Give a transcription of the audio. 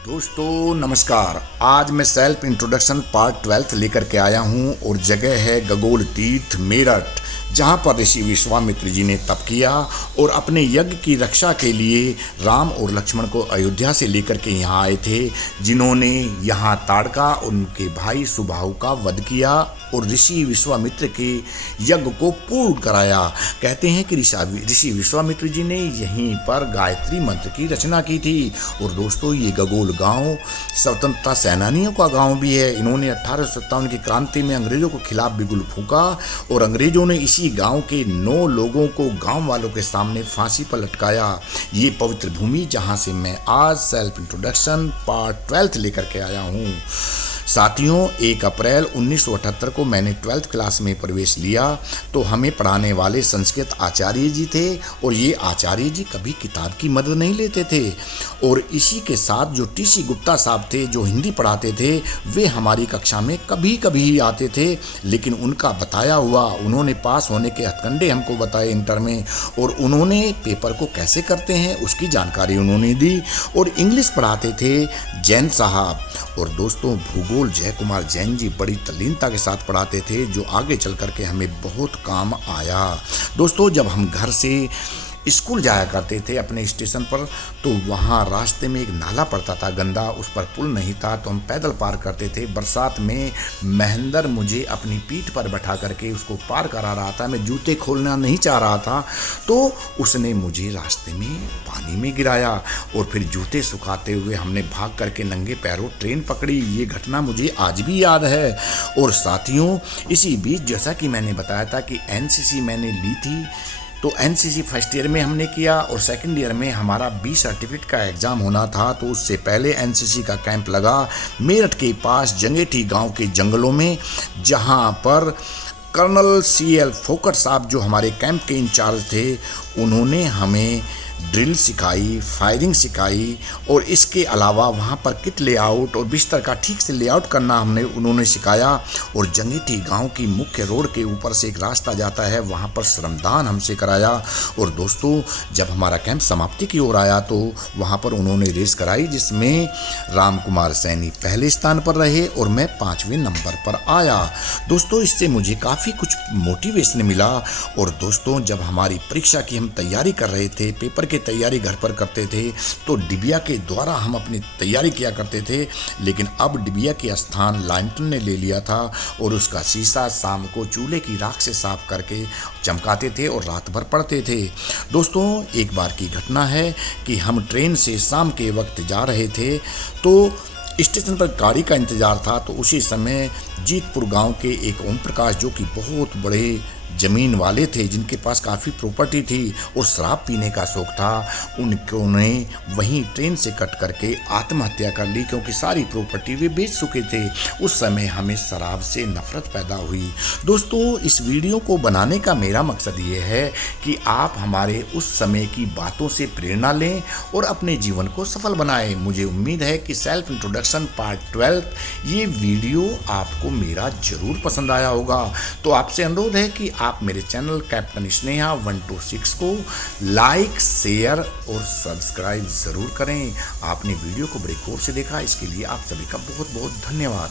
दोस्तों नमस्कार। आज मैं सेल्फ इंट्रोडक्शन पार्ट 12 लेकर के आया हूं और जगह है गगोल तीर्थ मेरठ, जहां पर ऋषि विश्वामित्र जी ने तप किया और अपने यज्ञ की रक्षा के लिए राम और लक्ष्मण को अयोध्या से लेकर के यहाँ आए थे, जिन्होंने यहाँ ताड़का उनके भाई सुबाहु का वध किया और ऋषि विश्वामित्र के यज्ञ को पूर्ण कराया। कहते हैं कि ऋषि विश्वामित्र जी ने यहीं पर गायत्री मंत्र की रचना की थी। और दोस्तों ये गगोल गांव स्वतंत्रता सेनानियों का गांव भी है। इन्होंने 1857 की क्रांति में अंग्रेजों के खिलाफ बिगुल फूंका और अंग्रेजों ने इसी गांव के 9 लोगों को गांव वालों के सामने फांसी पर लटकाया। ये पवित्र भूमि जहां से मैं आज सेल्फ इंट्रोडक्शन पार्ट 12 लेकर के आया हूं। साथियों 1 अप्रैल 1978 को मैंने 12th क्लास में प्रवेश लिया तो हमें पढ़ाने वाले संस्कृत आचार्य जी थे और ये आचार्य जी कभी किताब की मदद नहीं लेते थे। और इसी के साथ जो टीसी गुप्ता साहब थे जो हिंदी पढ़ाते थे, वे हमारी कक्षा में कभी कभी ही आते थे, लेकिन उनका बताया हुआ उन्होंने पास होने के हथकंडे हमको बताए इंटर में, और उन्होंने पेपर को कैसे करते हैं उसकी जानकारी उन्होंने दी। और इंग्लिश पढ़ाते थे जैन साहब। और दोस्तों भूगोल जय कुमार जैन जी बड़ी तल्लीनता के साथ पढ़ाते थे, जो आगे चल करके हमें बहुत काम आया। दोस्तों जब हम घर से स्कूल जाया करते थे अपने स्टेशन पर, तो वहाँ रास्ते में एक नाला पड़ता था गंदा, उस पर पुल नहीं था तो हम पैदल पार करते थे। बरसात में महेंद्र मुझे अपनी पीठ पर बैठा करके उसको पार करा रहा था। मैं जूते खोलना नहीं चाह रहा था तो उसने मुझे रास्ते में पानी में गिराया और फिर जूते सुखाते हुए हमने भाग करके नंगे पैरों ट्रेन पकड़ी। ये घटना मुझे आज भी याद है। और साथियों इसी बीच जैसा कि मैंने बताया था कि एनसीसी मैंने ली थी, तो एनसीसी फर्स्ट ईयर में हमने किया और सेकंड ईयर में हमारा बी सर्टिफिकेट का एग्ज़ाम होना था। तो उससे पहले एनसीसी का कैंप लगा मेरठ के पास जंगेठी गांव के जंगलों में, जहां पर कर्नल CL फोकट साहब जो हमारे कैंप के इंचार्ज थे, उन्होंने हमें ड्रिल सिखाई, फायरिंग सिखाई और इसके अलावा वहाँ पर किट लेआउट और बिस्तर का ठीक से लेआउट करना उन्होंने सिखाया। और जंगीठी गांव की मुख्य रोड के ऊपर से एक रास्ता जाता है, वहाँ पर श्रमदान हमसे कराया। और दोस्तों जब हमारा कैंप समाप्ति की ओर आया तो वहाँ पर उन्होंने रेस कराई, जिसमें राम कुमार सैनी पहले स्थान पर रहे और मैं 5वें नंबर पर आया। दोस्तों इससे मुझे काफ़ी कुछ मोटिवेशन मिला। और दोस्तों जब हमारी परीक्षा की हम तैयारी कर रहे थे, पेपर की तैयारी घर पर करते थे, तो डिबिया के द्वारा हम अपनी तैयारी किया करते थे, लेकिन अब डिबिया के स्थान लाइंटन ने ले लिया था और उसका शीशा शाम को चूल्हे की राख से साफ करके चमकाते थे और रात भर पढ़ते थे। दोस्तों एक बार की घटना है कि हम ट्रेन से शाम के वक्त जा रहे थे, तो स्टेशन पर गाड़ी का इंतज़ार था। तो उसी समय जीतपुर गांव के एक ओम प्रकाश जो कि बहुत बड़े ज़मीन वाले थे, जिनके पास काफ़ी प्रॉपर्टी थी और शराब पीने का शौक़ था, उन्होंने वहीं ट्रेन से कट करके आत्महत्या कर ली, क्योंकि सारी प्रॉपर्टी वे बेच चुके थे। उस समय हमें शराब से नफ़रत पैदा हुई। दोस्तों इस वीडियो को बनाने का मेरा मकसद ये है कि आप हमारे उस समय की बातों से प्रेरणा लें और अपने जीवन को सफल बनाएं। मुझे उम्मीद है कि सेल्फ इंट्रोडक्शन पार्ट 12 ये वीडियो आपको मेरा ज़रूर पसंद आया होगा। तो आपसे अनुरोध है कि आप मेरे चैनल कैप्टन स्नेहा 126 को लाइक, शेयर और सब्सक्राइब ज़रूर करें। आपने वीडियो को बड़े गौर से देखा, इसके लिए आप सभी का बहुत बहुत धन्यवाद।